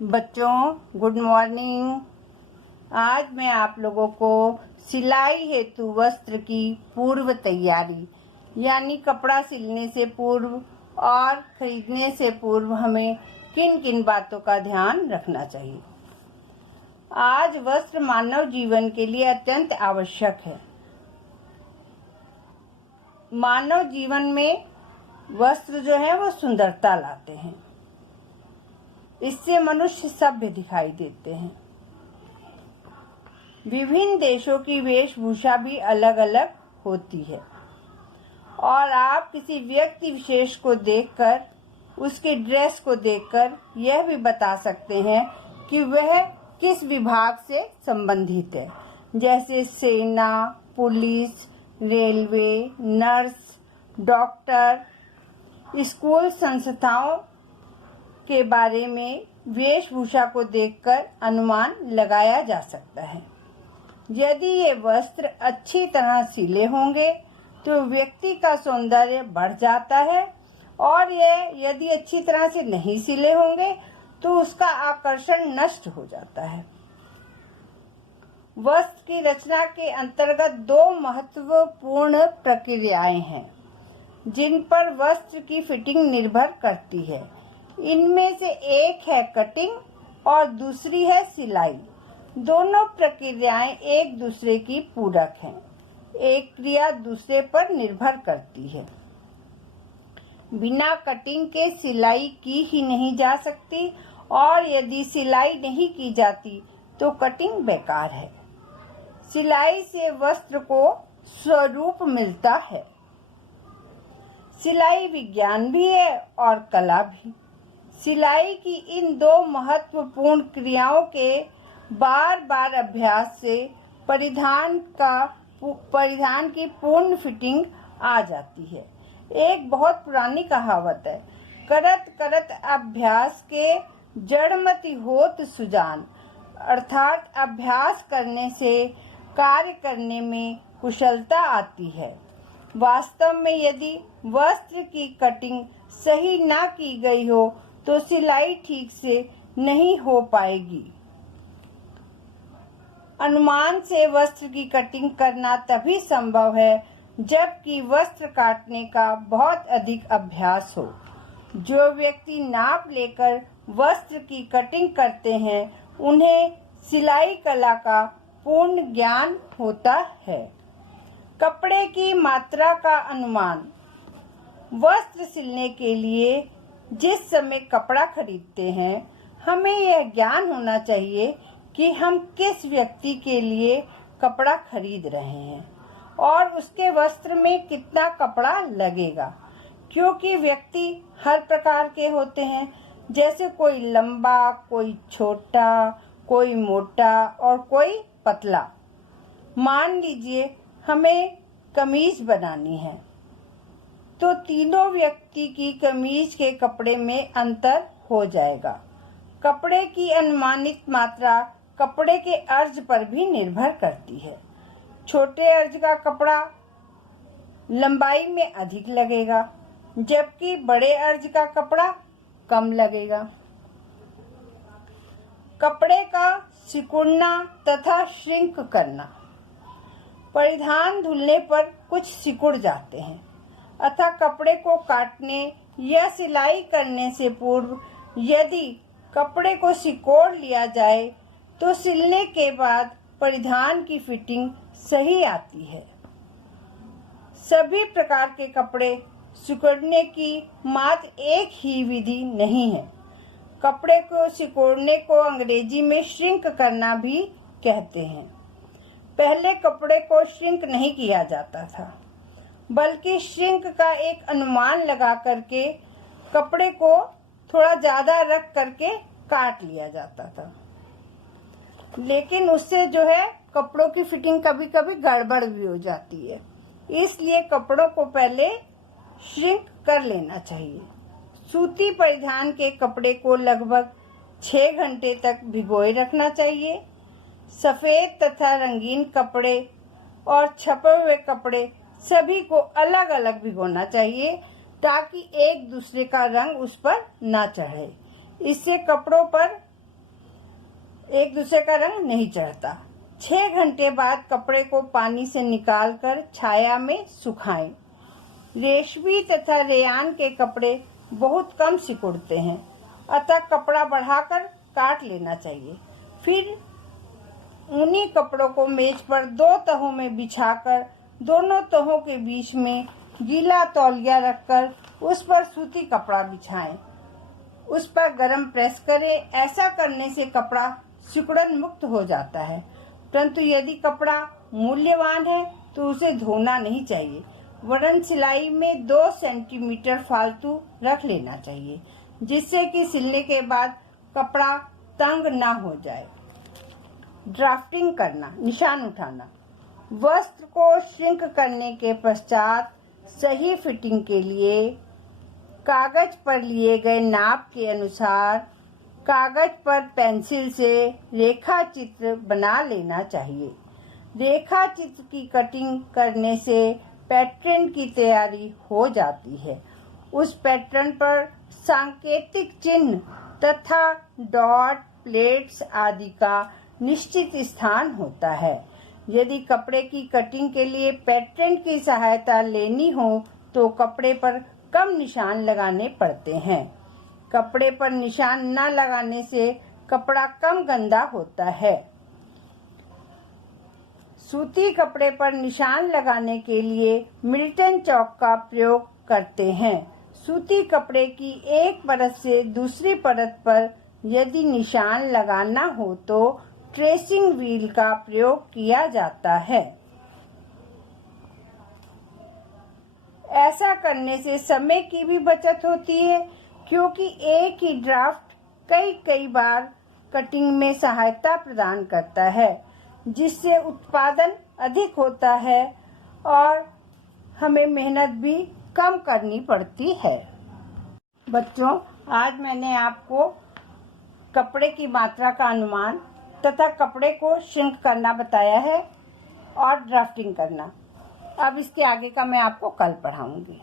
बच्चों good morning. आज मैं आप लोगों को सिलाई हेतु वस्त्र की पूर्व तैयारी यानी कपड़ा सिलने से पूर्व और खरीदने से पूर्व हमें किन किन बातों का ध्यान रखना चाहिए। आज वस्त्र मानव जीवन के लिए अत्यंत आवश्यक है। मानव जीवन में वस्त्र जो है वो सुंदरता लाते हैं। इससे मनुष्य सभ्य दिखाई देते हैं। विभिन्न देशों की वेशभूषा भी अलग अलग होती है और आप किसी व्यक्ति विशेष को देखकर, उसके ड्रेस को देखकर यह भी बता सकते हैं कि वह किस विभाग से संबंधित है, जैसे सेना, police, railway, nurse, doctor. School संस्थाओं के बारे में वेशभूषा को देखकर अनुमान लगाया जा सकता है। यदि ये वस्त्र अच्छी तरह सिले होंगे तो व्यक्ति का सौंदर्य बढ़ जाता है और यदि अच्छी तरह से नहीं सिले होंगे तो उसका आकर्षण नष्ट हो जाता है। वस्त्र की रचना के अंतर्गत दो महत्वपूर्ण प्रक्रियाएं हैं जिन पर वस्त्र की फिटिंग निर्भर करती है। इनमें से एक है कटिंग और दूसरी है सिलाई। दोनों प्रक्रियाएं एक दूसरे की पूरक हैं। एक क्रिया दूसरे पर निर्भर करती है। बिना कटिंग के सिलाई की ही नहीं जा सकती और यदि सिलाई नहीं की जाती तो कटिंग बेकार है। सिलाई से वस्त्र को स्वरूप मिलता है। सिलाई विज्ञान भी है और कला भी। सिलाई की इन दो महत्वपूर्ण क्रियाओं के बार बार अभ्यास से परिधान की पूर्ण फिटिंग आ जाती है। एक बहुत पुरानी कहावत है, करत करत अभ्यास के जड़मति होत सुजान, अर्थात अभ्यास करने से कार्य करने में कुशलता आती है। वास्तव में यदि वस्त्र की कटिंग सही ना की गई हो तो सिलाई ठीक से नहीं हो पाएगी। अनुमान से वस्त्र की कटिंग करना तभी संभव है जबकि वस्त्र काटने का बहुत अधिक अभ्यास हो। जो व्यक्ति नाप लेकर वस्त्र की कटिंग करते हैं उन्हें सिलाई कला का पूर्ण ज्ञान होता है। कपड़े की मात्रा का अनुमान। वस्त्र सिलने के लिए जिस समय कपड़ा खरीदते हैं हमें यह ज्ञान होना चाहिए कि हम किस व्यक्ति के लिए कपड़ा खरीद रहे हैं और उसके वस्त्र में कितना कपड़ा लगेगा, क्योंकि व्यक्ति हर प्रकार के होते हैं। जैसे कोई लंबा, कोई छोटा, कोई मोटा और कोई पतला। मान लीजिए हमें कमीज बनानी है तो तीनों व्यक्ति की कमीज के कपड़े में अंतर हो जाएगा। कपड़े की अनुमानित मात्रा कपड़े के अर्ज पर भी निर्भर करती है। छोटे अर्ज का कपड़ा लंबाई में अधिक लगेगा जबकि बड़े अर्ज का कपड़ा कम लगेगा। कपड़े का सिकुड़ना तथा श्रिंक करना। परिधान धुलने पर कुछ सिकुड़ जाते हैं अतः कपड़े को काटने या सिलाई करने से पूर्व यदि कपड़े को सिकोड़ लिया जाए तो सिलने के बाद परिधान की फिटिंग सही आती है। सभी प्रकार के कपड़े सिकोड़ने की मात्र एक ही विधि नहीं है। कपड़े को सिकोड़ने को अंग्रेजी में श्रिंक करना भी कहते हैं। पहले कपड़े को श्रिंक नहीं किया जाता था बल्कि श्रिंक का एक अनुमान लगा करके कपड़े को थोड़ा ज्यादा रख करके काट लिया जाता था। लेकिन उससे जो है कपड़ों की फिटिंग कभी कभी गड़बड़ भी हो जाती है। इसलिए कपड़ों को पहले श्रिंक कर लेना चाहिए। सूती परिधान के कपड़े को लगभग 6 घंटे तक भिगोए रखना चाहिए। सफेद तथा रंगीन कपड़े और छपे हुए कपड़े सभी को अलग अलग भिगोना चाहिए ताकि एक दूसरे का रंग उस पर ना चढ़े। इससे कपड़ों पर एक दूसरे का रंग नहीं चढ़ता। 6 घंटे बाद कपड़े को पानी से निकालकर छाया में सुखाएं। रेशमी तथा रेयान के कपड़े बहुत कम सिकुड़ते हैं, अतः कपड़ा बढ़ाकर काट लेना चाहिए। फिर ऊनी कपड़ों को मेज पर 2 तहों में बिछाकर दोनों तहों के बीच में गीला तौलिया रखकर उस पर सूती कपड़ा बिछाएं। उस पर गरम प्रेस करें। ऐसा करने से कपड़ा सिकुड़न मुक्त हो जाता है। परंतु यदि कपड़ा मूल्यवान है तो उसे धोना नहीं चाहिए, वरन सिलाई में 2 सेंटीमीटर फालतू रख लेना चाहिए, जिससे कि सिलने के बाद कपड़ा तंग ना हो जाए। ड्राफ्टिंग करना, निशान उठाना। वस्त्र को श्रिंक करने के पश्चात सही फिटिंग के लिए कागज पर लिए गए नाप के अनुसार कागज पर पेंसिल से रेखा चित्र बना लेना चाहिए। रेखा चित्र की कटिंग करने से पैटर्न की तैयारी हो जाती है। उस पैटर्न पर सांकेतिक चिन्ह तथा डॉट, प्लेट्स आदि का निश्चित स्थान होता है। यदि कपड़े की कटिंग के लिए पैटर्न की सहायता लेनी हो तो कपड़े पर कम निशान लगाने पड़ते हैं। कपड़े पर निशान न लगाने से कपड़ा कम गंदा होता है। सूती कपड़े पर निशान लगाने के लिए मिल्टन चौक का प्रयोग करते हैं। सूती कपड़े की एक परत से दूसरी परत पर यदि निशान लगाना हो तो ट्रेसिंग व्हील का प्रयोग किया जाता है। ऐसा करने से समय की भी बचत होती है, क्योंकि एक ही ड्राफ्ट कई बार कटिंग में सहायता प्रदान करता है, जिससे उत्पादन अधिक होता है और हमें मेहनत भी कम करनी पड़ती है। बच्चों, आज मैंने आपको कपड़े की मात्रा का अनुमान तथा कपड़े को श्रिंक करना बताया है और ड्राफ्टिंग करना। अब इसके आगे का मैं आपको कल पढ़ाऊंगी।